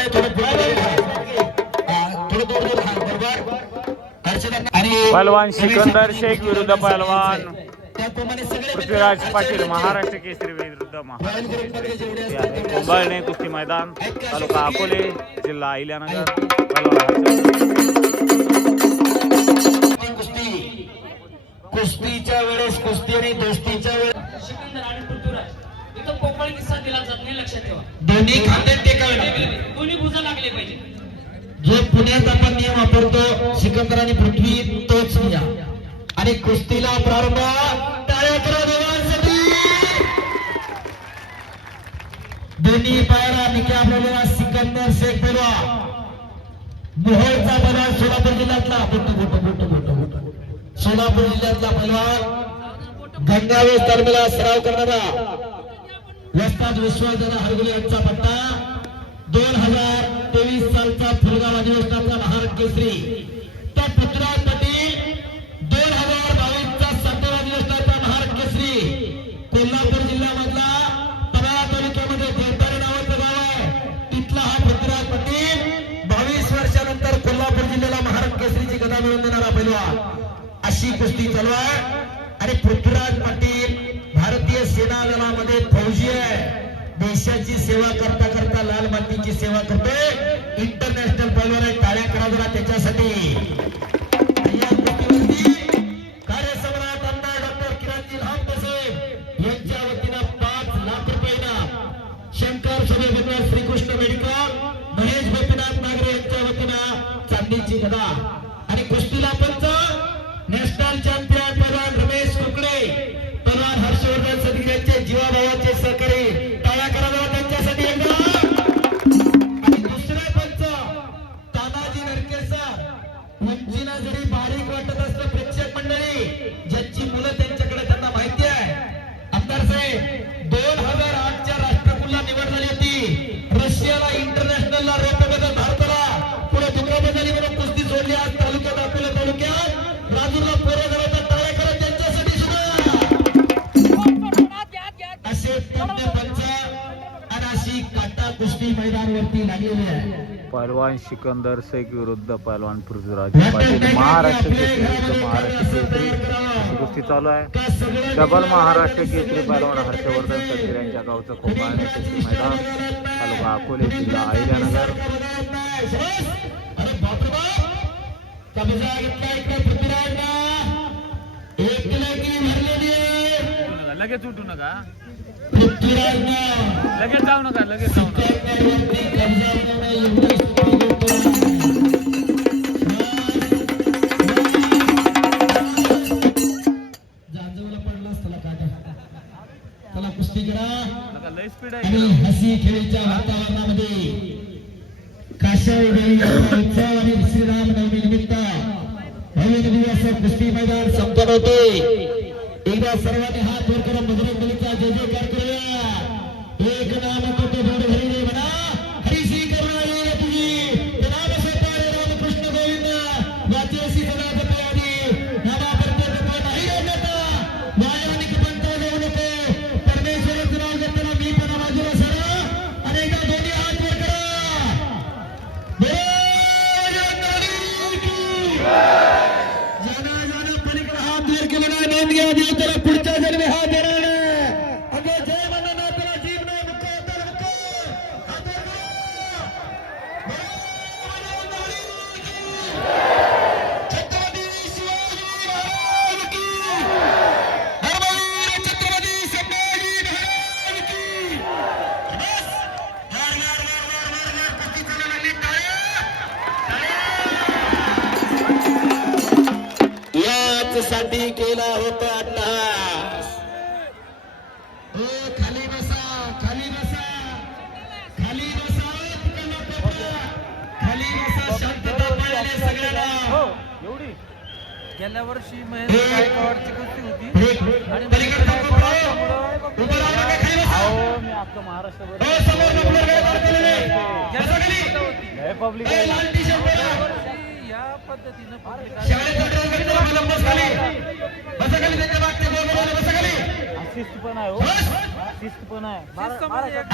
नाही थोडं दूर बरोबर. आणि पहलवान सिकंदर शेख विरुद्ध पहलवान त्याप्रमाणे सगळे पृथ्वीराज पाटील महाराष्ट्र केसरी विरुद्ध महाराष्ट्र कुस्ती मैदान तालुका अकोले जिल्हा अहिल्यानगर. कुस्तीच्या वेळेस कुस्ती आणि दोस्तीच्या वेळेस सिकंदर आणि पृथ्वीराज इथं पोकळ किस्सा दिला जात नाही, लक्षात ठेवा. दोन्ही खांदे टेकावे, दोन्ही भुजा लागले पाहिजे. जो पुण्यात आपण नियम वापरतो सिकंदर आणि पृथ्वी तोच घ्या. आणि कुस्तीला प्रारंभ. टाळ्या करा दोघांसाठी. दोन्ही पायाला निकाल आपल्याला सिकंदर शेख पहलवान मोहोळचा पहलवान सोलापूर जिल्ह्यातला सोलापूर जिल्ह्यातला पहलवान गंगावेश तालमीला सराव करणारा वस्ताद विश्वनाथ हरगुले यांचा पट्टा 2023 सालचा फुलगाव अधिवेशनाचा महाराष्ट्र केसरी. तर पृथ्वीराज पाटील 2022 चा 7वा अधिवेशनाचा महाराष्ट्र केसरी. कोल्हापूर जिल्ह्यामधला पराळा तालुक्यामध्ये देवतारे नावाचं गाव आहे, तिथला हा पृथ्वीराज पाटील 22 वर्षानंतर कोल्हापूर जिल्ह्याला महाराष्ट्र केसरीची गदा मिळवून देणारा पैलवान. अशी कुस्ती चालू आहे. आणि पृथ्वीराज पाटील भारतीय सेना दलामध्ये फौजी आहे. देशाची सेवा करता करता लाल मातीची सेवा करतोय. इंटरनॅशनल पैलवान आहे. टाळ्या करा जरा त्याच्यासाठी. कार्यसम्राट आमदार डॉक्टर किरणजी लहानपसे यांच्या वतीनं 5 लाख रुपये इनाम. शंकर सभेबद्दल श्रीकृष्ण मेडिकल महेश गोपीनाथ नागरे यांच्या वतीनं चांदीची गदा. आणि कुस्तीला पंच नॅशनल चॅम्पियन पैलवान रमेश कुकडे, पैलवान हर्षवर्धन सदगी यांचे जीवाभावाचे सहकारी. टाळ्या कराव्या त्यांच्यासाठी एकदा. आणि दुसरा पंच तानाजी नरकेसर. उंचीला जरी बारीक वाटत असतं प्रेक्षक मंडळी, ज्यांची मुलं त्यांच्याकडे त्यांना माहिती आहे. आमदार साहेब 2008च्या राष्ट्रकुलला निवड झाली होती. रशियाला इंटरनॅशनलला रौप्यपदक, भारताला पुढे धुम्रपदक म्हणून कुस्ती सोडली. आज तालुक्यात अकोला तालुक्यात राजूरला पोरं झालं. टाळ्या करा त्यांच्यासाठी सुद्धा. असे पंच आणि अशी काटा कुस्ती मैदानावरती लागलेली आहे. पहलवान सिकंदर शेख विरुद्ध पहलवान पृथ्वीराज पाटील महाराष्ट्र केसरी विरुद्ध महाराष्ट्र केसरी अशी कुस्ती चालू आहे. डबल महाराष्ट्र केसरी पहलवान हर्षवर्धन सदगीर यांच्या गावचं कोंबाणे कुस्ती मैदान तालुका अकोले जिल्हा अहिल्यानगर. लगेच उठू नका, लगेच जाऊ नका, लगेच जाऊ नका. कुस्ती करा. आणि हसी खेळीच्या वातावरणामध्ये काशाई उत्सव आणि श्रीराम नवमी निमित्त भव्य दिवस कुस्ती मैदान संपन्न होते. एकदा सर्वांनी हात वर करून बजरंग बलीचा जय जयकार करूया. एक नाम कोटे बोड घरी रे म्हणा, हरिश्री करुणा तुझी नाम सतारे रामकृष्ण गोविंद वाचेसी सदा जपे आधी नामा प्रत्येक जपे नाही रे नेता वायानिक बनता जाऊ नको. परमेश्वराचं नाव घेताना मी पण बाजूला सरा. आणि एकदा दोन्ही हात वर करा. जाना पलीकडे हात वर केला नाही, नोंद घ्या. देव त्याला पुढच्या जन्मी हात देणार नाही. अगं जय म्हणा ना, त्याला जीव नाही मुक्का तर मुक्का हात वर करा. छत्रपती शिवाजी महाराज की, धर्मवीर छत्रपती संभाजी महाराज की. बस वार वार वार वार वार वार कुस्ती चालू लागली. याच साठी केला होता अट्टहास. ओ खाली बसा, खाली बसा, खाली बसा. खाली बसा. शांतता पाळली सगळ्यांना. गेल्या वर्षी महेंद्र गायकवाडची कुस्ती होती आणि पलीकडे नको पळा. उभं राहू नका, खाली बसा. मी अख्खं महाराष्ट्र ओ समोर नको गाडी केलेली. बसा खाली. पब्लिक ए लाल टी शर्ट बघा. या पद्धतीनं शाळेत वगैरे जरा खाली बस खाली. बसा खाली. त्याच्या मागचे बोलवलं बसा खाली. शिस्त पण आहे, हो शिस्त पण आहे.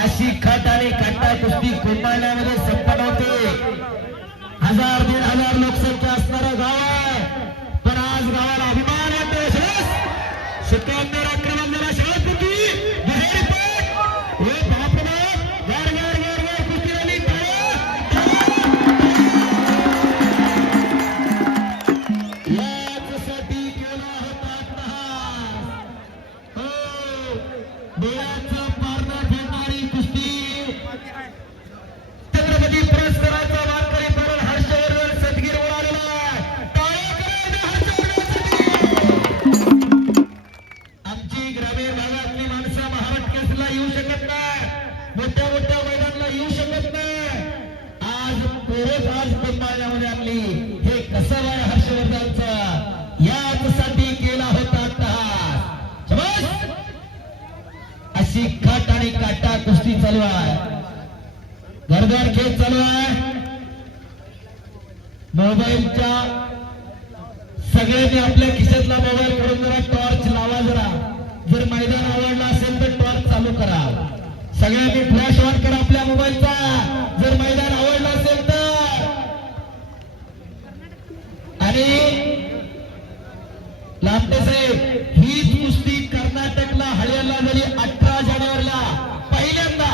अशी खट आणि काटा कुस्ती कोंबाण्यामध्ये संपन्न हजार 1,500 लोकसंख्या असणारं गाव आहे, पण आज गावाला अभिमान वाटतो. सिकंदर आक्रमण झाला शाळापती बाहेर पड. हे बाप रे बाप, वर वर वर वर कुस्ती झाली. याच्यासाठी केला होता अट्टहास. हो, डोळ्याचं पारणं फेडणारी कुस्ती. छत्रपती पुरस्काराचा वारकरी पडून हर्षवर्धन सदगीर उडालेला आहे. टाळ्या करा हर्षवर्धनसाठी. आमची ग्रामीण भागातली माणसं महाराष्ट्र केसरीला येऊ शकत नाही, मोठ्या मोठ्या मैदानाला येऊ शकत नाही. आज पोरच आज पंपाळ्यामध्ये आणली. हे कसं आहे हर्षवर्धनचं? याचसाठी केला होता अट्टहास. शाबास. अशी खाट आणि काटा कुस्ती चालू आहे, घरदार खेळ चालू आहे. मोबाईलच्या सगळ्यांनी आपल्या खिशातला मोबाईल काढून जरा टॉर्च लावा. जरा जर मैदान आवडलं असेल तर टॉर्च चालू करा. सगळ्यांनी फ्लॅश ऑन करा आपल्या मोबाईलचा, जर मैदान आवडलं असेल तर. आणि लांबटे साहेब, हीच कुस्ती कर्नाटकला हरियाणा झाली 18 जानेवारीला पहिल्यांदा.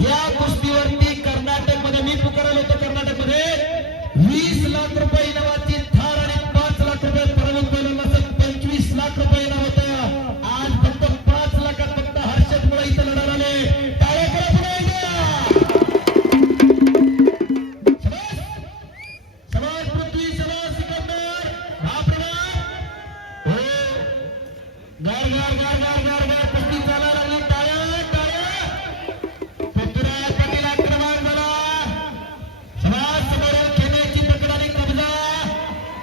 या कुस्तीवरती कर्नाटकमध्ये मी पुकारलं होतं. कर्नाटकमध्ये 20 लाख रुपये इनामाची थार आणि 5 लाख रुपये प्रमुख बैलांना 25 लाख रुपये इनाम होतं. आज फक्त 5 लाखात फक्त हर्षदमुळे इथं लढा आले. टाळ्या करा पुन्हा एकदा. शाबास पृथ्वी, शाबास सिकंदर. बाप रे बाप. हो, गार गार गार गार गार गार कुस्ती चालायला लागली. टाळ्या टाळ्या. पृथ्वीराज पाटील आक्रमण झाला. शाबास. समोर खेळण्याची पकड आणि कब्जा.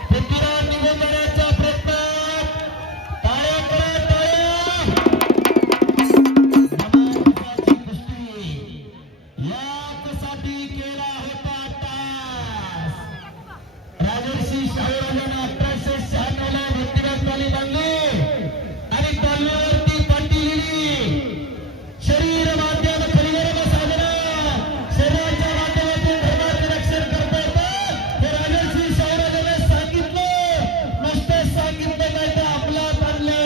पृथ्वीराज निघून जाण्याचा प्रयत्न. टाळ्या करा टाळ्या. धमाकाची कुस्ती. याचसाठी केला होता अट्टहास. राजर्षी शाहूराजांना 1896 ला भक्तिनाथ तालीम आणली आणि तालमीवरती पाटी लिहिली. शरीर माध्यम खरीवर साधना, शरीराच्या माध्यमातून धर्माचे रक्षण करता येतं. हे राजर्षी शाहूराजांना सांगितलं, नुसतं सांगितलं नाही तर अंमलात आणलं.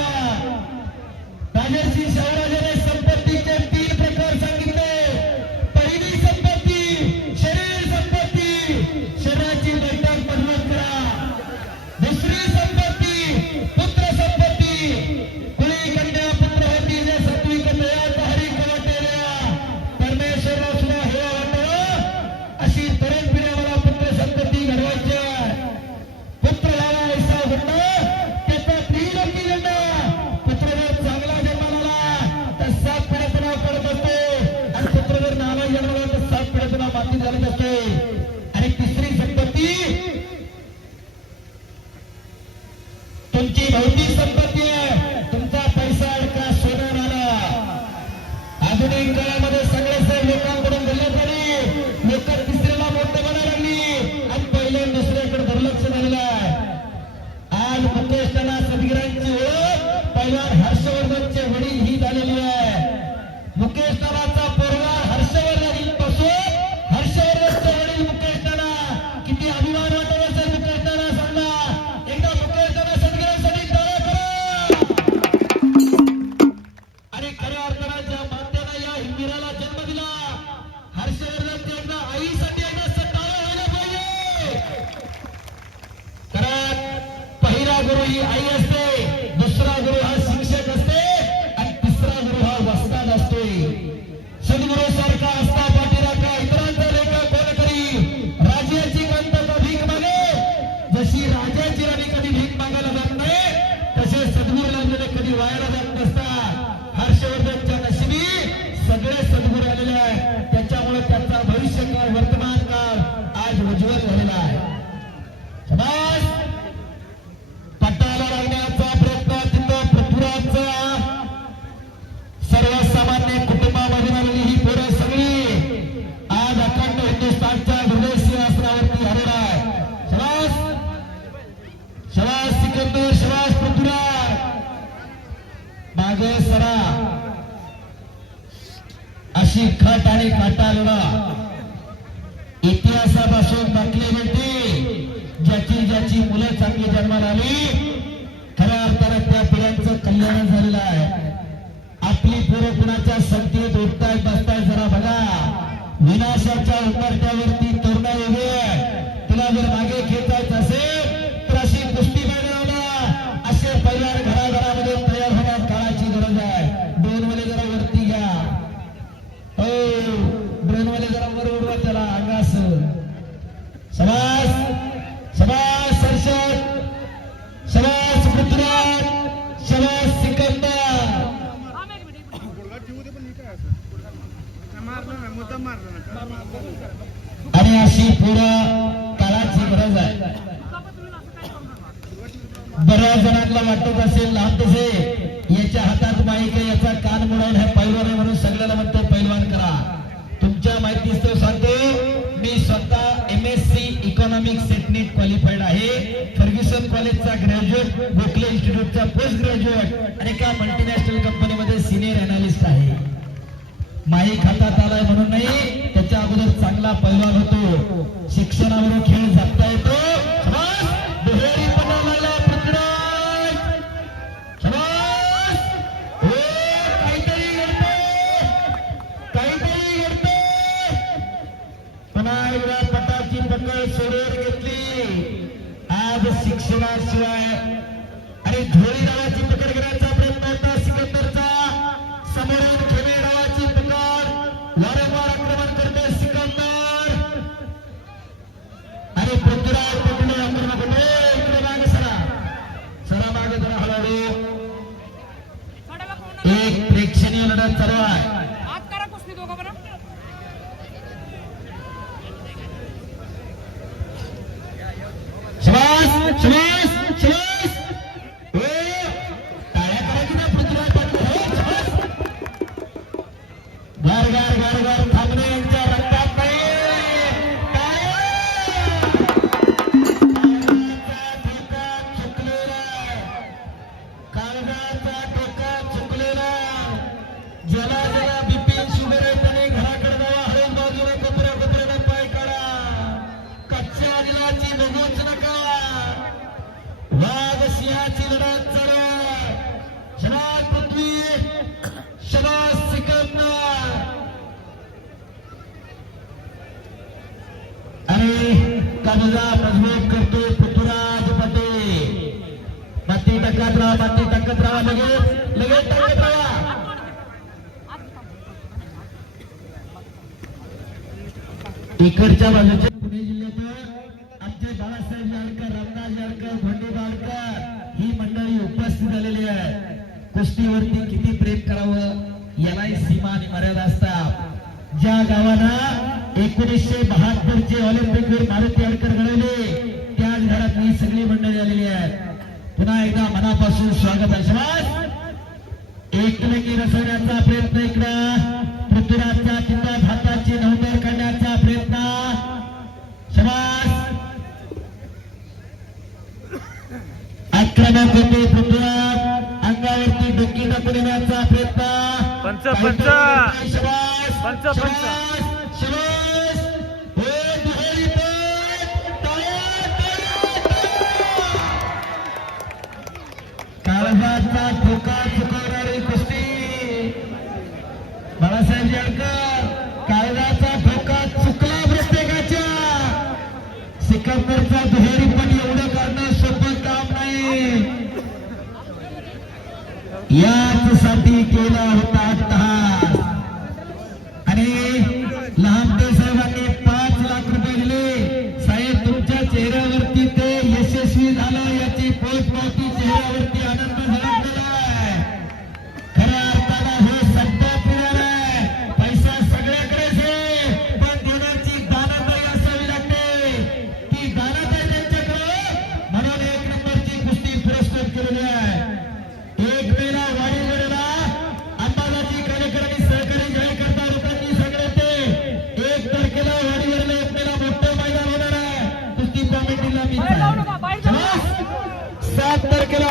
राजर्षी शाहूराजांनी संपत्तीचे 3 प्रकार सांगितले. पहिली संपत्ती शरीर संपत्ती, शरीराची बैठक मजबूत करा. दुसरी संपत्ती पुत्र संपत्ती, कुणी कन्या पुत्र होती जे सात्विक दयात हरी कवटेल्या परमेश्वर सुद्धा हे वाटलं. अशी तरुण पिढ्या मला पुत्र संपत्ती घडवायची आहे. पुत्र झाला ऐसा होता त्याचा त्रिलोकी झेंडा. पुत्र जर चांगला जन्माला आला तर 7 पिढ्याचं नाव पडत असते, आणि पुत्र जर नाला जन्माला तर 7 पिढ्याचं नाव माती झालेलं असते. आणि तिसरी संपत्ती तुमची भौतिक संपत्ती आहे. तुमचा पैसा अडका सोनं नाणं. आधुनिक काळामध्ये सगळ्याच लोकांकडून गल्लत झाली. लोक तिसऱ्याला मोठं बनायला लागली आणि पहिले दुसऱ्याकडे दुर्लक्ष झालेलं आहे. आज मुकेशना सदगिरांची ओळख पैलवान हर्षवर्धनचे वडील ही झालेली आहे. मुकेश नावाचा पोरगा हर्षवर्धन पासून हर्षवर्धनचे वडील मुकेश नाना. किती अभिमान वाटत असेल मुकेश नाना, सांगा एकदा मुकेश नाना सदगिरांसाठी टाळ्या करा. आणि खऱ्या अर्थानं मात्यानं या हिंदीराला जन्म दिला. हर्षवर्धनच्या एकदा आईसाठी एकदा टाळ्या व्हायला पाहिजे. कारण पहिला गुरु ही आई असते, दुसरा गुरु हा शिक्षक असते, आणि तिसरा गुरु हा वस्ताद असतो. सद्गुरू सारखा असता पाठीराखा, इतरांचा लेखा कोण करी. राजाची गणपत भीक मागे. जशी राजाची राणी कधी भीक मागायला जात नाही, तसे सद्गुरू लागलेले कधी वायाला जात नसतात. हर्षवर्धनच्या नशिबी सगळे सद्गुरू आलेले आहेत. त्याच्यामुळे त्यांचा भविष्यकाळ वर्तमान काळ आज उज्ज्वल झालेला आहे. शाबास. पटाला लागण्याचा प्रयत्न तिथं पृथ्वीराजचा. सर्वसामान्य कुटुंबामधून आलेली ही पोरं सगळी आज अखंड हिंदुस्थानच्या हृदय सिंहासनावरती आलेला आहे. शाबास. शाबास सिकंदर, शाबास पृथ्वीराज. मागे सरा. अशी खट आणि काटा लढा. इतिहासापासून दाखले मिळते. ज्याची ज्याची मुलं चांगली जन्माला आली खऱ्या अर्थानं त्या पिढ्यांचं कल्याण झालेलं आहे. आपली पोरं कुणाच्या संगतीत उठतायत बसतायत जरा बघा. विनाशाच्या उंबरठ्यावरती तरुणाई उभी आहे. तुला जर मागे खेचायचं असेल तर अशी कुस्ती मैदानाला असे पैलवान घराघरामध्ये तयार होण्यात काळाची गरज आहे. ड्रोनवाले जरा वरती घ्या. हो ड्रोनवाले जरा वर उडवा त्याला अंगास. समाज समाज सरसट समाज पृथ्वीराज समाज सिकंदर. आणि अशी पुढं काळाची गरज आहे. बऱ्याच जणांना वाटत असेल लाभ तसे याच्या हातात माईक आहे याचा कान मोडायला हे पैलवान आहे म्हणून सगळ्याला म्हणतो पैलवान करा. तुमच्या माहितीच तो सांगतो मी स्वतः MSc इकॉनॉमिक्स सेटनेट क्वालिफाईड आहे. फर्ग्युसन कॉलेजचा ग्रॅज्युएट, गोखले इन्स्टिट्यूटचा पोस्ट ग्रॅज्युएट आणि एका मल्टीनॅशनल कंपनीमध्ये सिनियर अनालिस्ट आहे. माईक हातात आलाय म्हणून नाही त्याच्या अगोदर चांगला पैलवान होतो. शिक्षणावर खेळ जपता येतो. दुहेरी पणाला लागला पृथ्वीराज. काहीतरी घडतंय काहीतरी घडतंय. पुन्हा एकदा पटाची पकड सोडून घेतली. आज शिक्षणाशिवाय आणि धोळी नावाची पकड घेण्याचा प्रयत्न होता सिकंदरचा. समोरून खेमे नावाची पकड वारंवार आक्रमण करते सिकंदर आणि पृथ्वीराज पकडले आक्रमण करते. इकडे मागे सरा सरा मागे जरा हळूहळू. एक प्रेक्षणीय लढत चालू आहे. शबास शबास शबास. टाळ्या करा की नाही पृथ्वीराज पाटील. गार गार गार गार थांबणे यांच्या रक्तात नाही. काळजाचा ठोका चुकलेला. ज्याला ज्याला बिपिन शुगर आहे त्याने घराकडे जावा. हळून बाजूने कोपऱ्या कोपऱ्याने पाय काढा. कच्च्या दिलाची बघूच नका. वाघ सिंहाची लढत चालू आहे. शबास पृथ्वी शबास सिकंदर. आणि कब्जा मजबूत करतो पृथ्वीराज पटेल. माती टाकत राहा माती टाकत राहा लगेच लगेच टाकत राहा. इकडच्या बाजूचे पुणे जिल्ह्यात आमचे बाळासाहेब जाडकर, रामदास जाडकर, धोंडे जाडकर ही मंडळी उपस्थित झालेली आहे. कुस्तीवरती किती प्रेम करावं यालाही सीमा आणि मर्यादा असतात. ज्या गावाला 1972 चे ऑलिम्पिकवीर मारुती जाडकर घडवले त्याच घरात ही सगळी मंडळी आलेली आहे. पुन्हा एकदा मनापासून स्वागत आहे. समाज एकमेकी रचण्याचा प्रयत्न इकडं पृथ्वीराजच्या चिंतात हाताची नवतर करण्याचा प्रयत्न. समाज आक्रमक होते पृथ्वीराज. अंगावरती डोकी टाकून येण्याचा प्रयत्न. पंच काळजाचा ठोका चुकवणारी कुस्ती. बाळासाहेब जाडकर काळजाचा ठोका चुकला प्रत्येकाच्या. सिकंदरचा दुहेरी पण एवढं काढणं सोपं काम नाही. याच साठी केला होता अट्टहास. आणि लहानते साहेबांनी 5 लाख रुपये दिले. साहेब तुमच्या चेहऱ्यावरती ते यशस्वी झालं याची पोचपावती चेहऱ्यावरती आनंद झळकलेला आहे. खऱ्या अर्थानं हे सत्ता पुढे आहे. पैसा सगळ्याकडेच आहे पण देण्याची दानताई असावी लागते. ती दानताई त्यांच्याकडे म्हणून 1 नंबरची कुस्ती पुरस्कृत केलेली आहे. 1 मेला वाडीवेळेला अंबादाची कार्यक्रमांनी सहकारी जाहीर करता लोकांनी सगळे ते 1 तारखेला वाडीवेळेला 1 मेला मोठं मैदान होणार आहे. कुस्ती कमिटीला मी 7 तारखेला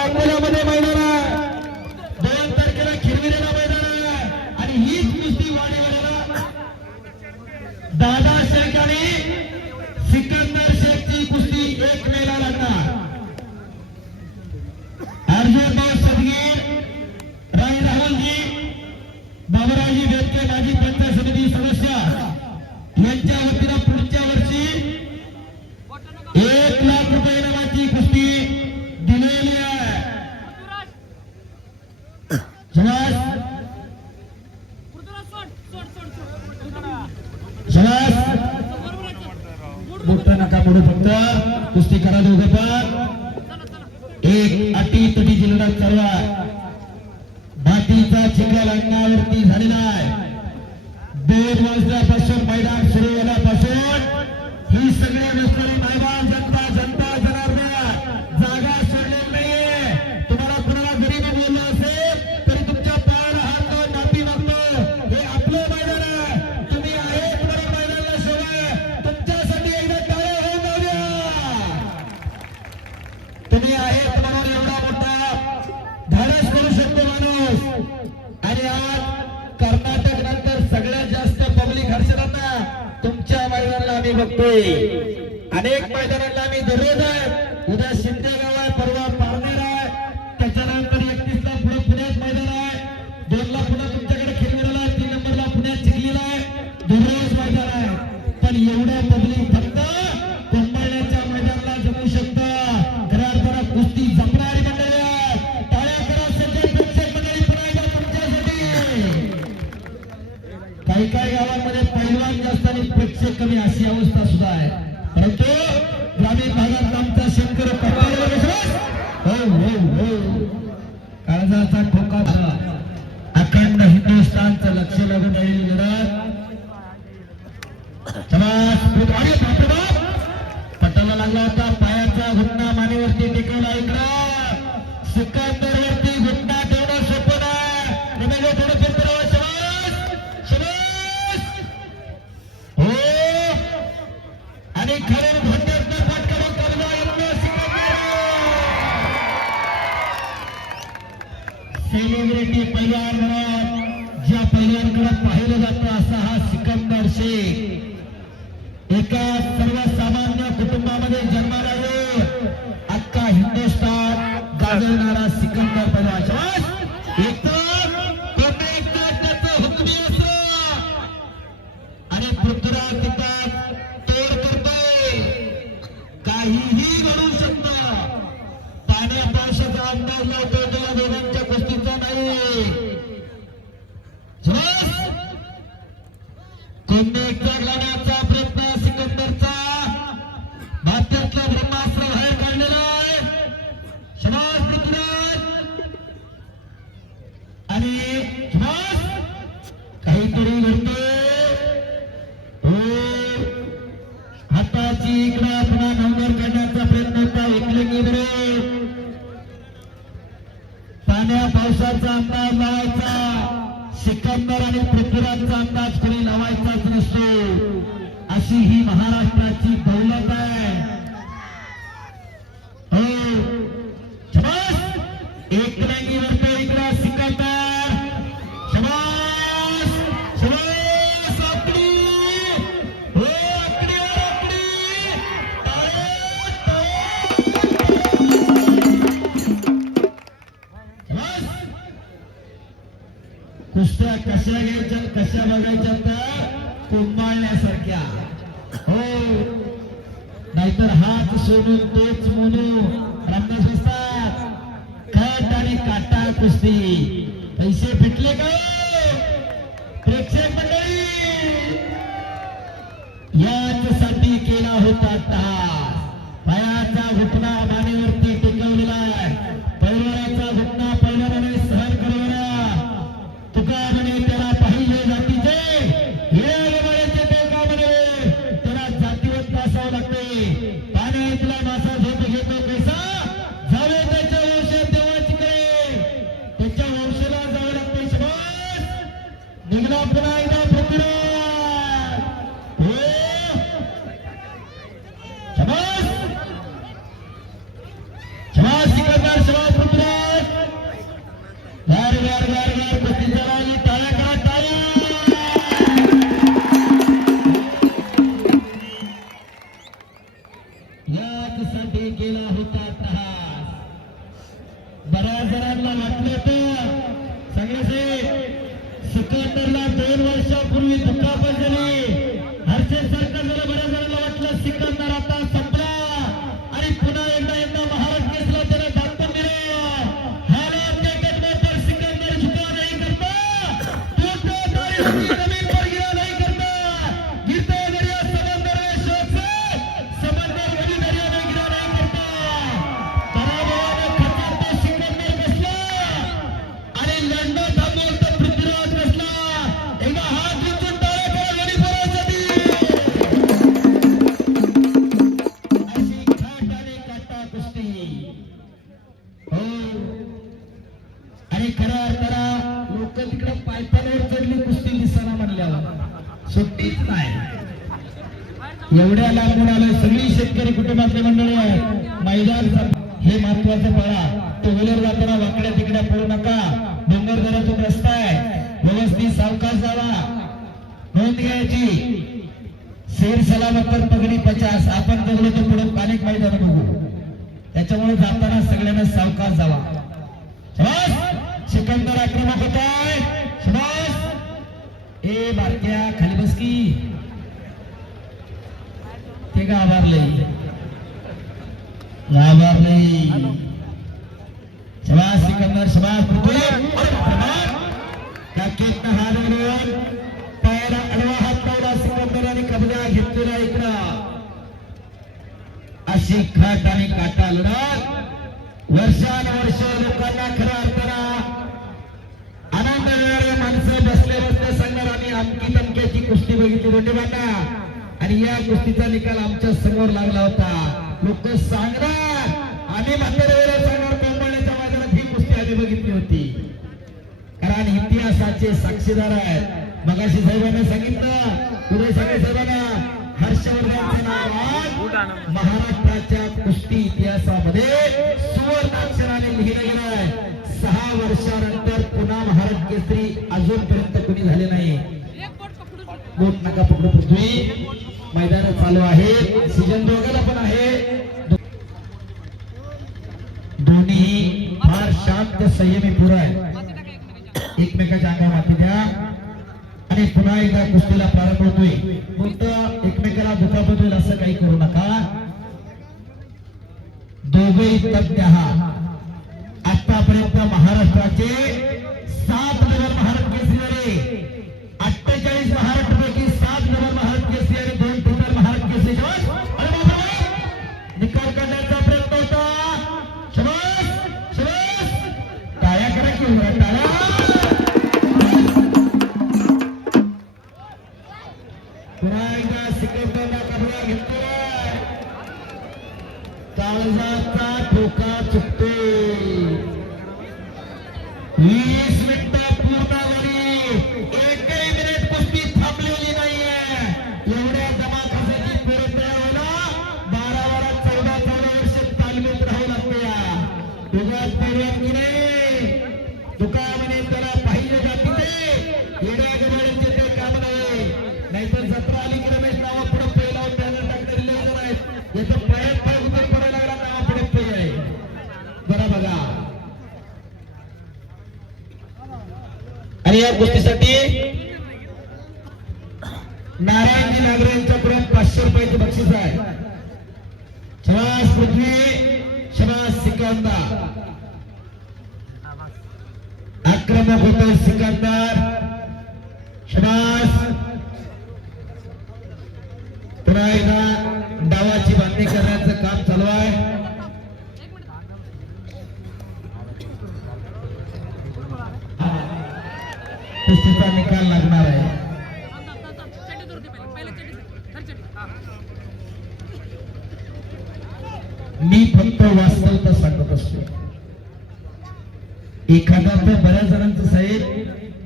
माजी पंचायत समिती सदस्य यांच्या वतीनं पुढच्या वर्षी 1 लाख रुपये इनामाची कुस्ती दिलेली आहे. शबास शबास मोठं नका मोडू, फक्त कुस्ती करा दोघं पण. एक अटी तटी जिल्ह्यात चालवा. मातीचा चिखल अंगावरती झालेला आहे. 2 वाजल्यापासून मैदान सुरू झाल्यापासून ही सगळ्या गोष्टी मैदान जनता जनता जनार्दन जागा सोडलेली नाहीये. तुम्हाला कुणाला जरी मी बोललो असेल तरी तुमच्या पायाला हात लावून माफी मागतो. हे आपलं मैदान आहे. तुम्ही आहे तुम्हाला मैदानाला शिवाय तुमच्यासाठी एकदा टाळ्या होऊन जाऊ द्या. तुम्ही आहे तुम्हाला एवढा मोठा धाडस करू शकतो माणूस. आणि आज कर्नाटक नंतर सगळ्यात जास्त पब्लिक हर्षदांना तुमच्या मैदानाला आम्ही बघतोय. अनेक मैदानांना आम्ही दररोज आहे. उद्या शिंदेगाव आहे, परवा पारनेर आहे, त्याच्यानंतर 31 ला पुढे पुण्यात मैदान आहे, 2 ला पुन्हा तुमच्याकडे खेळलेला आहे, 3 नंबरला पुण्यात चिखलीला आहे. दररोज मैदान आहे. पण एवढं पब्लिक फक्त कुंभारण्याच्या मैदानाला जमू शकतं. खऱ्या अर्थानं कुस्ती जमणारी मंडळी आहे. टाळ्या करा सज्जन प्रेक्षक मंडळी पुन्हा एकदा तुमच्यासाठी. काही गावांमध्ये पैलवान जास्त आणि प्रेक्षक कमी अशी अवस्था सुद्धा आहे. परंतु ग्रामीण भागात आमचा शंकर हो हो हो काळजाचा ठोका झाला. अखंड हिंदुस्थानचं लक्ष लागून राहिली लढत. पटाला लागला होता. पायाचा घुटणा मानेवरती टेकवला. इकडं सिकंदर वरती घुटणा ठेवणं सोपं नाही. रमेश थोडं फिरतो. शबास हो. आणि खरं भोंड्यातनं फटका कमला इकडं सिकंदर सेलिब्रिटी पैलवान म्हणून ज्या पैलवानकडे पाहिलं जातं असा हा सिकंदर शेख. एका सर्वसामान्य कुटुंबामध्ये जन्माला येऊन अख्खा हिंदुस्थान गाजवणारा सिकंदर पैलवान. शबास एकदम त्याचं हुकमी असं आणि पृथ्वीराज तिथं तोड करतोय. काहीही घडू शकतं. पाण्या पावसाचा अंदाज लावतो तेव्हा दोघांच्या कुस्तीचा नाही. कोणत्या एकदा लावण्याचा प्रयत्न सिकंदरचा भात्यातला ब्रह्मास्त्र बाहेर काढलेला आहे. शबास पृथ्वीराज. आणि काहीतरी घडतोय. हाताची इकडे पुन्हा नंबर काढण्याचा प्रयत्न होता. एकलिंगी बरोबर पाण्या पावसाचा अंदाज लावायचा. सिकंदर आणि पृथ्वीराजचा अंदाज कोणी लावायचाच नसतो. अशी ही महाराष्ट्राची दौलत आहे. हो शबास. एकलिंगी वरतो इकडे सिकंदर. शबास शबास. आकडी हो आकडीवर आकडी. कुस्त्या कशा घ्यायच्या कशा बघायच्या तर कुंभाळण्यासारख्या. हो नाहीतर हात सोडून तोच म्हणू रामदास असतात. खट आणि काटा कुस्ती. पैसे फिटले का प्रेक्षक मंडळी. याच्यासाठी केला होता तास. पायाचा घुटणा मानेवरती टिकवलेला आहे. पैलवानाचा घुटणा पैलवानाने सहन करवला. तुका म्हणे त्याला पाहिजे जातीचे हे का म्हणे त्याला जातीवंत असावं लागते. पाण्यातला मासा झोप घेतो कैसा जावे त्याच्या वंशात तेव्हा तिकडे त्याच्या वंशाला जावं लागते. शबास निघला पुन्हा एकदा पृथ्वीराज. हो शबास शबास सिकंदर. शबास पृथ्वीराज. गार गार गार गार कुस्तीच्या राजी. टाळ्या करा टाळ्या. यासाठी केला होता तहास. बऱ्याच जणांना वाटलं तर सगळ्याचे सिकंदरला 2 वर्ष एवढ्या लांबून आलोय, सगळी शेतकरी कुटुंबातले मंडळी आहे. मैदान हे महत्वाचं पळा. टू व्हीलर जाताना वाकड्या तिकड्या पळू नका. डोंगरदऱ्यातून रस्ता आहे, व्यवस्थित सावकाश जावा. नोंद घ्यायची, शेर सलामत पर पगडी 50. आपण जगलो तर पुढे अनेक मैदान बघू, त्याच्यामुळे जाताना सगळ्यांना सावकाश जावा. सिकंदर आक्रमक होत आहे. ए बारक्या खाली बस की, ते घाबरलंय. शबास सिकंदर, शबास पृथ्वी. काकेतनं हात घालून पायाला आडवा हात लावला सिकंदराने, कब्जा घेतलेला इकडा. अशी खट आणि काटा लढत वर्षानुवर्ष लोकांना खऱ्या अर्थानं आनंद देणारे माणसं बसले बसले सांगणार आम्ही अमकी तमक्याची कुस्ती बघितली रोटेबाटा, आणि या कुस्तीचा निकाल आमच्या समोर लागला होता. लोक सांगणार, आम्ही म्हातारे वेळेला सांगणार कोंबडण्याच्या मैदानात ही कुस्ती आम्ही बघितली होती, कारण इतिहासाचे साक्षीदार आहेत. मगाशी साहेबांना सांगितलं, उदय साहेबांना, हर्षवर्धनचं नाव आज महाराष्ट्राच्या कुस्ती इतिहासामध्ये सुवर्णाक्षराने लिहिलं गेलं आहे. 6 वर्षानंतर पुन्हा महाराष्ट्र केसरी अजूनपर्यंत कोणी झाले नाही. बोट नका पकडू पृथ्वी. मैदान चालू आहे, सीजन दोघाला पण आहे. दोन्ही फार शांत संयमी पुरा आहे. एकमेकाच्या अंगावर माती द्या आणि पुन्हा एकदा कुस्तीला प्रारंभ होतोय. फक्त एकमेकाला दुखापत होईल असं काही करू नका. दोघेही तज्ञ आहात. आतापर्यंत महाराष्ट्राचे 7 नंबर महाराष्ट्र केसरी झाले. 48 महाराष्ट्रापैकी 7 नंबर महाराष्ट्र केसरी आणि 2 टोटल महाराष्ट्र केसरी. निकाल काढण्याचा प्रयत्न होता. शबास शबास, टाळ्या करा की टाळ्या. पुन्हा एकदा सिकंदरला कबरा घेतोय. काळजाचा ठोका चुकतोय. 20 मिनिटं पूर्ण झाली, एकही मिनिट कुस्ती थांबलेली नाहीये. एवढ्या जमाखासाची पोरं तयार व्हायला 12 14 वर्ष तालमीत राहावं लागते. तुझ्याच परवानगी नाही, तुका म्हणे त्याला पाहिजे जाती ते येड्या गबाळीचे ते काम नाही. नाहीतर 17 आली की रमेश नावा पुढे पै लावून बॅनर टाकलेले आहेत. याचं पायात पाय उतर पडायला लागला, नावा पुढे पै आहे. बरं बघा, आणि या कुस्तीसाठी नारायणजी नागरे यांच्याकडून 500 रुपयाचे बक्षीस आहे. शबास पृथ्वी, शबास सिकंदर. आक्रमक होतो सिकंदर, शबास. पुन्हा एकदा डावाची बांधणी करण्याचं काम चालू आहे. कुस्तीचा निकाल लागणार आहे. मी फक्त वास्तवता सांगत असतो. एखादा तर बऱ्याच जणांचं साहेब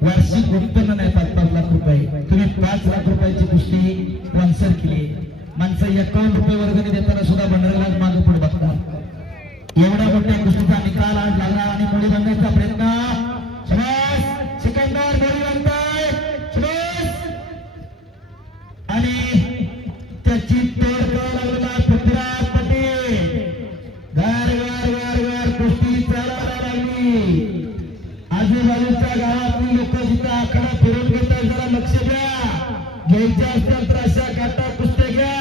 वार्षिक उत्पन्न नाही 5-5 लाख रुपये. तुम्ही 5 लाख रुपयाची कुस्ती स्पॉन्सर केली. माणसं 51 रुपये वर्गणी देताना सुद्धा भंडाऱ्याला मागे पुढे बघतात. एवढ्या मोठ्या कुस्तीचा निकाल आज लागला आणि मुली बांधण्याचा प्रयत्न. शबास सिकंदर, मुली बांधताय. शबास, आणि त्याची तोड लागलेला पृथ्वीराज पटेल. गार गार गार गार कुस्ती चालायला लागली. आजूबाजूच्या गावातली लोक जिथं आकडा फिरून घेतात जरा लक्ष द्या. घ्यायच्या असतात तर अशा काटा कुस्त्या घ्या,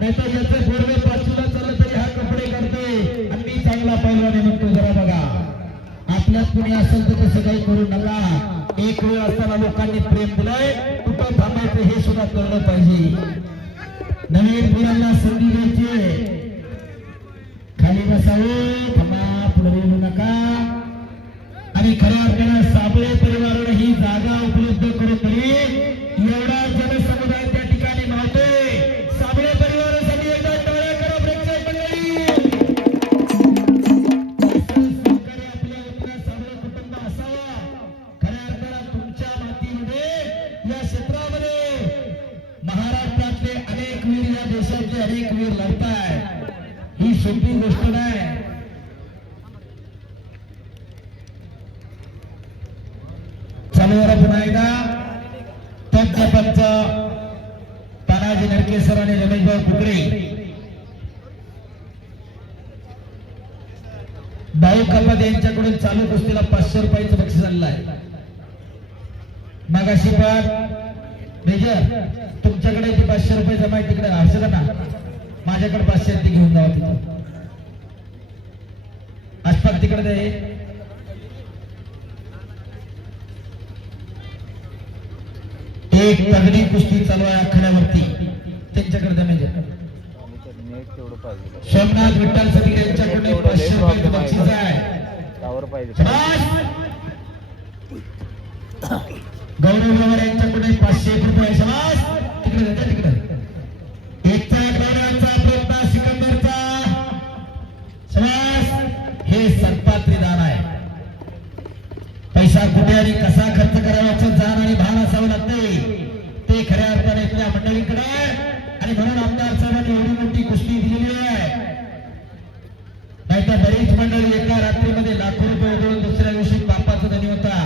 नाहीतर याचे पूर्व पाचूला चाललं तरी हा कपडे करते आणि मी चांगला पहिलवान म्हणतो. जरा बघा, आपल्यात कुणी असेल तर तसं काही करू नका. एक वेळ असताना लोकांनी प्रेम दिलंय, कुठं थांबायचं हे सुद्धा कळलं पाहिजे. नवीन मुलांना संधी द्यायची. खाली बसावे, थांबा, पुढे येऊ नका. आणि खऱ्या अर्थानं साबळे परिवाराने ही जागा उपलब्ध करून दिली. एवढा जनसमुदाय त्या ठिकाणी मावतोय. साबळे परिवारासाठी एकदा टाळ्या करा प्रेक्षक मंडळी. सहकार्य आपल्या वतीनं साबळे कुटुंब असावा. खऱ्या अर्थानं तुमच्या मातीमध्ये, या क्षेत्रामध्ये महाराष्ट्रातले अनेक वीर या रणवीर लढताय, ही सोपी गोष्ट नाही. चालूवर पुन्हा एकदा तज्ञ पंच तानाजी नरकेसर आणि रमेशभाऊ कुकडे भाऊ कपात यांच्याकडून चालू कुस्तीला 500 रुपयाचं बक्षीस आलेलं आहे. मागाशी पण मेजर तुमच्याकडे ते 500 रुपये जमा आहे तिकडे असं ना, माझ्याकडे 500 ते घेऊन जावा तिथे आसपास तिकडे दे. एक तगडी कुस्ती चालू आहे आखाड्यावरती, त्यांच्याकडे द्या मेजर. तेवढं पाहिजे सोमनाथ विठ्ठल सती यांच्याकडे 500 रुपये बक्षीस आहे. त्यावर पाहिजे. गौरव गवर यांच्याकडे 501 रुपये. शबास, तिकडे जाते तिकडे. एकचा गौरवांचा प्रयत्न सिकंदरचा. शबास, हे सत्पात्री दान आहे. पैसा कुठे आणि कसा खर्च करावाचं जाण आणि भान असावं लागते, ते खऱ्या अर्थाने त्या मंडळींकडे. आणि म्हणून आमदार साहेबांनी एवढी मोठी कुस्ती दिलेली आहे. नाहीतर बरीच मंडळी एका रात्रीमध्ये लाखो रुपये उडवून दुसऱ्या दिवशी बापाचा धनी होता,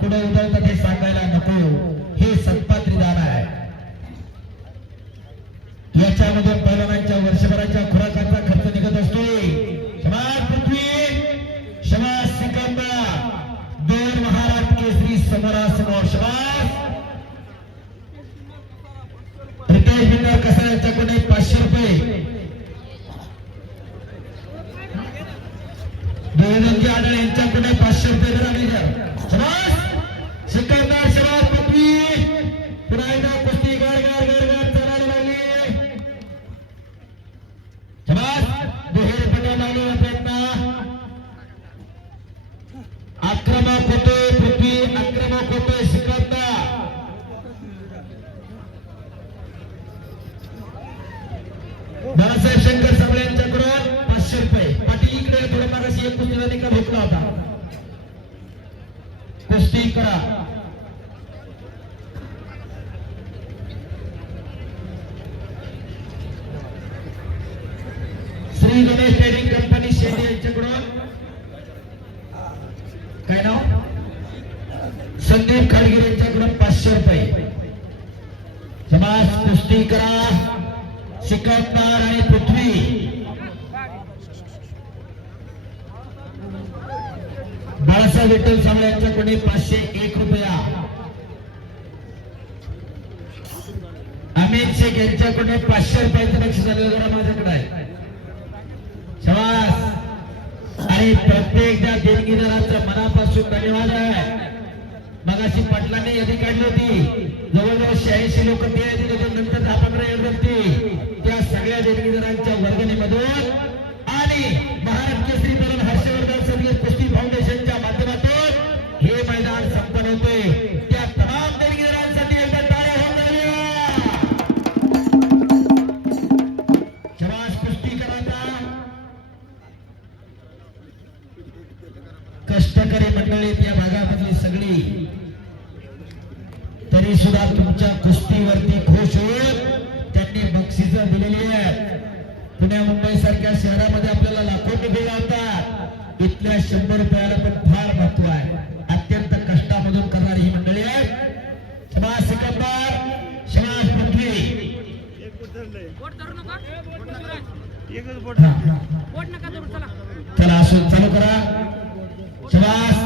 पुढे उडवतात हे सांगायला नको. हे सत्पात्री दान आहे. याच्यामध्ये पैलवानांच्या वर्षभराच्या खुराकाचा खर्च निघत असतो. शबास पृथ्वी, शबास सिकंदर, 2 महाराष्ट्र केसरी समोरासमोर. शबास रितेश बिंदर कसा यांच्याकडे 500 रुपये. देवेंद्र आडळ यांच्याकडे 500 रुपये जरा मेजर. शबास सिकंदर, शबास पृथ्वी. पुन्हा एकदा कुस्ती गड गड गड गड चालायला लागली. शबास दुहेरी पटाव लागली प्रयत्न. आक्रमक होतोय पृथ्वी, आक्रमक होतोय सिकंदर. बाळासाहेब शंकर साबळे यांच्याकडून 500 रुपये. पाटील इकडे थोडं मागाशी एक कुस्तीचा निकाल घेतला होता. कुस्ती करा. श्री गणेश ट्रेडिंग कंपनी शेंडे यांच्याकडून काय नाव, संदीप खाडगिरे यांच्याकडून 500 रुपये. समाज कुस्ती करा. सिकंदर आणि पृथ्वी. बाळासाहेब विठ्ठल साबळे यांच्याकडे 501 रुपया. अमित शेख यांच्याकडे 500 रुपयाचं बक्षीस आलेलं जरा माझ्याकडे आहे. शबास. आणि प्रत्येक त्या देणगीदारांचा मनापासून धन्यवाद आहे. मगाशी पाटलांनी यादी काढली होती, जवळजवळ 86 लोक ते दिले होते, नंतर 10-15 येत होती. त्या सगळ्या देणगीदारांच्या वर्गणीमधून आणि महाराष्ट्र केसरी तरुण हर्षवर्धन सदगीर कुस्ती फाउंडेशनच्या माध्यमातून हे मैदान संपन्न होते. त्या तमाम देणगीदारांसाठी एकदा टाळ्या होऊन जाऊया. शबास कुस्ती करायचा. कष्टकरी मंडळी या भागामधली सगळी, तरी सुद्धा तुमच्या कुस्तीवरती खुश होऊन त्यांनी बक्षिसं दिलेली आहे. पुण्या मुंबई सारख्या शहरामध्ये आपल्याला लाखो रुपये लावतात, इथल्या 100 रुपयाला पण फार महत्व आहे. अत्यंत कष्टामधून करणारी ही मंडळी आहे. शबास सिकंदर, शबास पृथ्वी. चला असो चालू करा. शबास.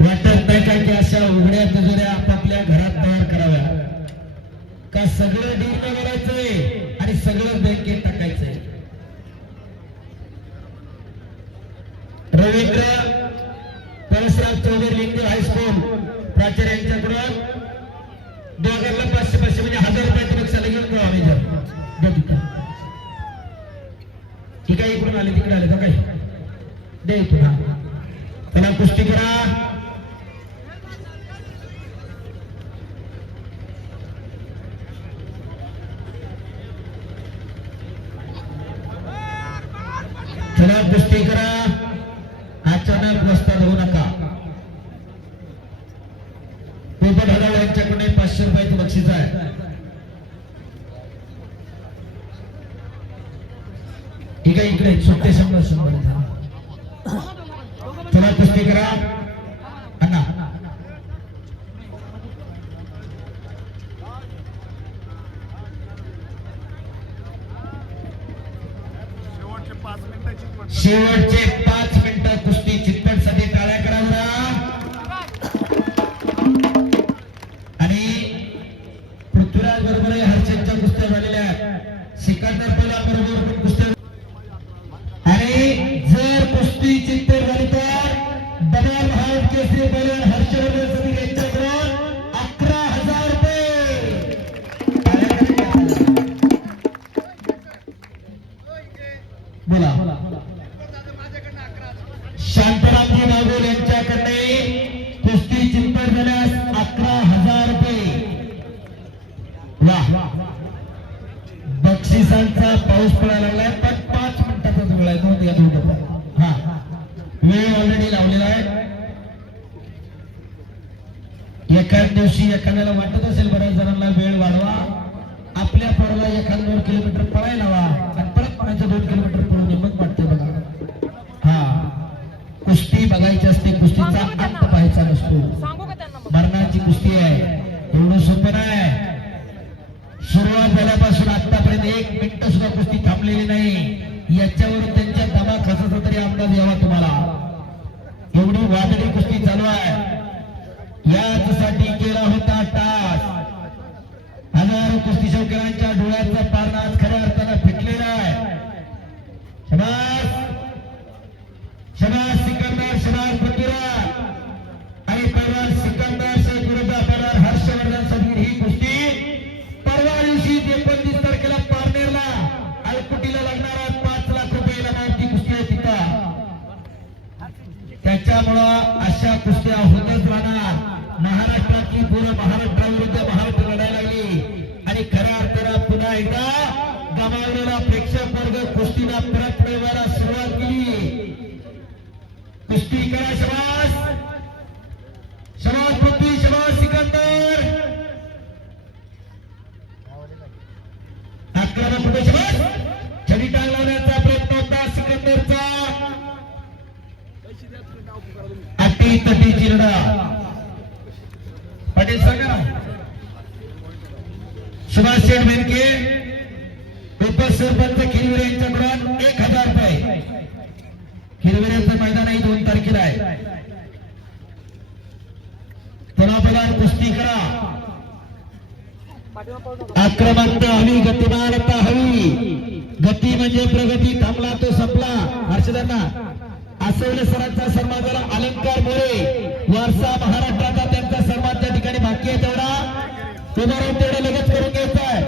वाटत नाही काय की अशा उघड्या तिजोऱ्या आपापल्या घरात तयार कराव्या का? सगळं डील करायचंय आणि सगळं बँकेत टाकायचंय. रवींद्र परसराज चौधरी लिंगदेव हायस्कूल प्राचार्य यांच्याकडून दोघांना 500 म्हणजे 1000 रुपयाचं बक्षीस घेऊन जावा मेजर. ठीक आहे, इकडून आले तिकडे आले तर काय दे तुला. चला कुस्ती करा. चला कुस्ती करा. अचानक वस्ताद होऊ नका. पोपट हजाळ यांच्याकडे 500 रुपयाचं बक्षीस आहे. ठीक आहे, इकडे सुट्टे शंभर चला कुस्ती करा अण्णा. शेवटचे 5 मिनिटं कुस्ती चितपट साठी टाळ्या करा जरा. आणि पृथ्वीराज बरोबर हर्षदच्या कुस्त्या झालेल्या आहेत. सिकंदर पहिला बरोबर पण कुस्त्या. आणि जर कुस्ती चितपट झाली तर डबल भारत केसरी बैल हर्षवर्धन सदी यांच्याकडून 11,000 रुपये. बोला शांतरामजी नागोल यांच्याकडे कुस्ती चितपट झाल्यास 11,000 रुपये. वा बक्षिसांचा पाऊस पडायला लागलाय पण 5 मिनिटाचाच वेळ आहे. नोंद या दोघं. हा वेळ ऑलरेडी लावलेला आहे. एखाद दिवशी एखाद्याला वाटत असेल बऱ्याच जणांना वेळ वाढवा, आपल्या पोराला 1-2 किलोमीटर पळायला हवा आणि परत म्हणायचं 2 किलोमीटर पळून मग वाटते बघा. हा कुस्ती बघायची असते, कुस्तीचा अंत पाहायचा नसतो. मरणाची कुस्ती आहे, एवढं सोपं नाही. सुरुवात झाल्यापासून आतापर्यंत 1 मिनिट सुद्धा कुस्ती थांबलेली नाही. याच्यावरून त्यांच्या दमाखाचा तरी अंदाज यावा तुम्हाला. एवढी वादळी कुस्ती चालू आहे. यासाठी केला होता टास. हजारो कुस्ती शौकीनांच्या डोळ्याचा पारणा आज खऱ्या अर्थानं फिटलेला आहे. शबास शबास सिकंदर, शबास पृथ्वीराज. आणि पैलवान सिकंदर शेख विरुद्ध पैलवान हर्षवर्धन सदगीर ही कुस्ती परवा दिवशी 29 तारखेला पारनेरला अलकुटीला लागणारा 5 लाख रुपये इनामाची कुस्ती आहे तिथं. त्याच्यामुळं अशा कुस्त्या होतच राहणार. महाराष्ट्रातली पूर्ण महाराष्ट्राविरुद्ध महाराष्ट्र लढायला लागली आणि खऱ्या अर्थानं पुन्हा एकदा गमावलेला प्रेक्षक वर्ग कुस्तीला परत मिळवायला सुरुवात केली. कुस्ती करा. शबास शबास पृथ्वी, शबास सिकंदर. आक्रमक होते शबास. छडी टांग लावण्याचा प्रयत्न होता सिकंदरचा. अटी तटीची लढा. पाटील सांगा ना. सुभाष शेठ बेनके उपसरपंच खिरविरे यांच्याकडून 1,000 रुपये. खिरविरेचं मैदानही 2 तारखेला आहे. तलाबलार कुस्ती करा. आक्रमकता हवी, गतिमानता हवी. गती म्हणजे प्रगती, थांबला तो संपला. हर्षदांना आसवले सरांचा सन्मान झाला. अलंकार मोरे वारसा महाराष्ट्राचा त्यांचा सन्मान त्या ठिकाणी बाकी आहे. तेवढा उभारून तेवढं लगेच करून घ्यायचं आहे.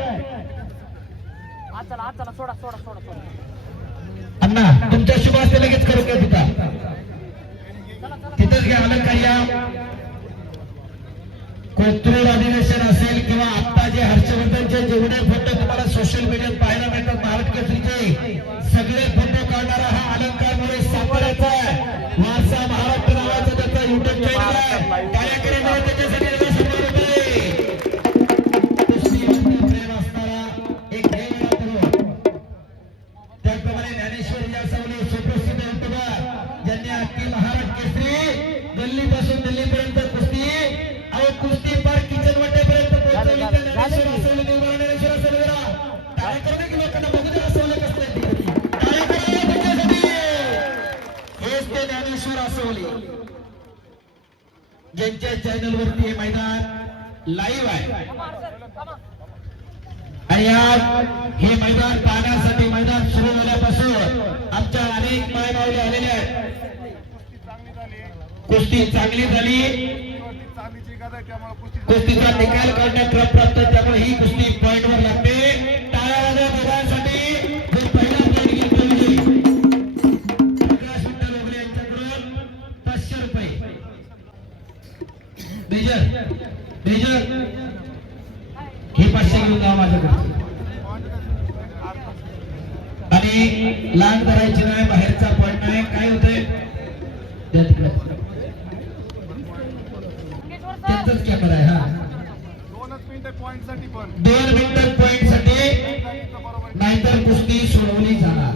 अण्णा तुमच्या शुभ असते लगेच करून घ्या. तिथंच घ्या अलंकार. या कोथरूड अधिवेशन असेल किंवा आता जे हर्षवर्धनचे जेवढे फोटो तुम्हाला सोशल मीडियात पाहायला मिळतात महाराष्ट्र केसरीचे सगळे फोटो काढणारा हा अलंकार मोरे साताऱ्याचा आहे. वारसा महाराष्ट्र नावाचा त्याचा युट्यूब चॅनल आहे. कार्यक्रम त्याच्यासाठी प्रेम असणारा एक देवळा तरुण. त्याचप्रमाणे ज्ञानेश्वर यासवले सुप्रसिद्ध युट्यूबर ज्यांनी अख्खी महाराष्ट्र केसरी गल्लीपासून दिल्लीपर्यंत कुस्ती कुस्ती पार किचन वाटेपर्यंत पोहोचवली. ज्ञानेश्वर असवले देवळा, ज्ञानेश्वर असवले कार्यक्रम की लोकांना बघू द्या. असवले कसले हेच ते ज्ञानेश्वर असवले ज्यांच्या चॅनल वरती हे मैदान लाईव्ह आहे. आणि आज हे मैदान पाहण्यासाठी मैदान सुरू झाल्यापासून आमच्या अनेक मायमावले आलेले आहेत. कुस्ती चांगली झाली. कुस्तीचा निकाल काढण्यात क्रम प्राप्त, त्यामुळे ही कुस्ती पॉइंटवर लागते. टाळ्या वाजवा दोघांसाठी. जो पहिला पॉइंट घेतो विजयी. प्रकाश विठ्ठल ओगले यांच्याकडून 500 रुपये. मेजर हे 500 घेऊन जा माझ्याकडे. आणि लांब करायची नाही, बाहेरचा पॉइंट नाही. काय होतंय त्या तिकडे त्यांचाच कॅमेरा आहे. हा 2 मिनिटं पॉइंट साठी, नाहीतर कुस्ती सोडवली जाणार.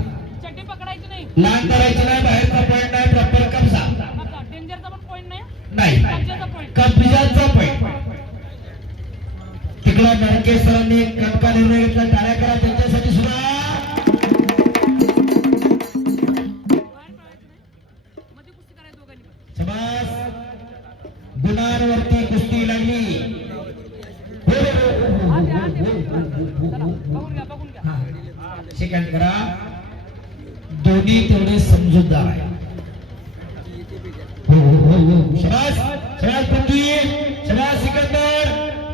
गाडगे सरांनी एक कटका निर्णय घेतला, टाळ्या करा त्यांच्यासाठी सुद्धा. शाबास. गुणांवरती कुस्ती लागली. सेकंड करा. दोन्ही तेवढे समजूतदार आहे. शाबास. शाबास पृथ्वी. शाबास सिकंदर.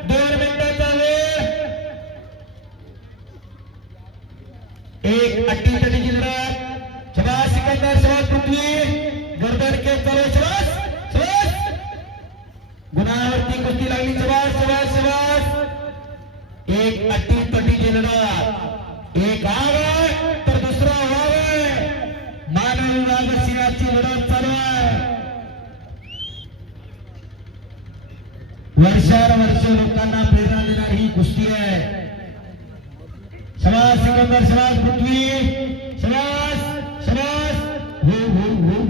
2 मिनिटाचा वेळ. एक अटीतटीची लढत. शाबास सिकंदर. शाबास पृथ्वी. गर्दन के चालू. शाबास. शाबास. गुणावरती कुस्ती लागली. शाबास शाबास शाबास. एक अटीतटीची लढत. एक आवे तर दुसरा व्हावे. मानव विभाग सिंहाची लढत चालू आहे. वर्षानुवर्ष लोकांना प्रेरणा देणारी ही कुस्ती आहे. शाबास सिकंदर. शाबास पृथ्वी. शाबास शाबास.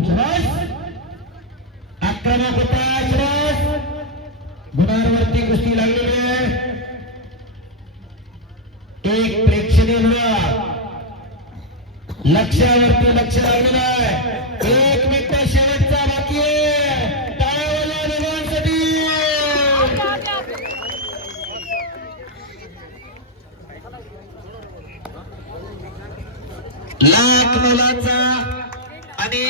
शाबास. आक्रमक होता. शाबास. गुणांवरती कुस्ती लागलेली आहे. एक प्रेक्षणीय लढत. लक्ष्यावरती लक्ष लागलेलं आहे. 1 मिनिट शेवटचा बाकी आहे. टाळ्या दोघांसाठी. लाख मुलांचा आणि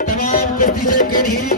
तमाम कुस्तीचे खेळ ही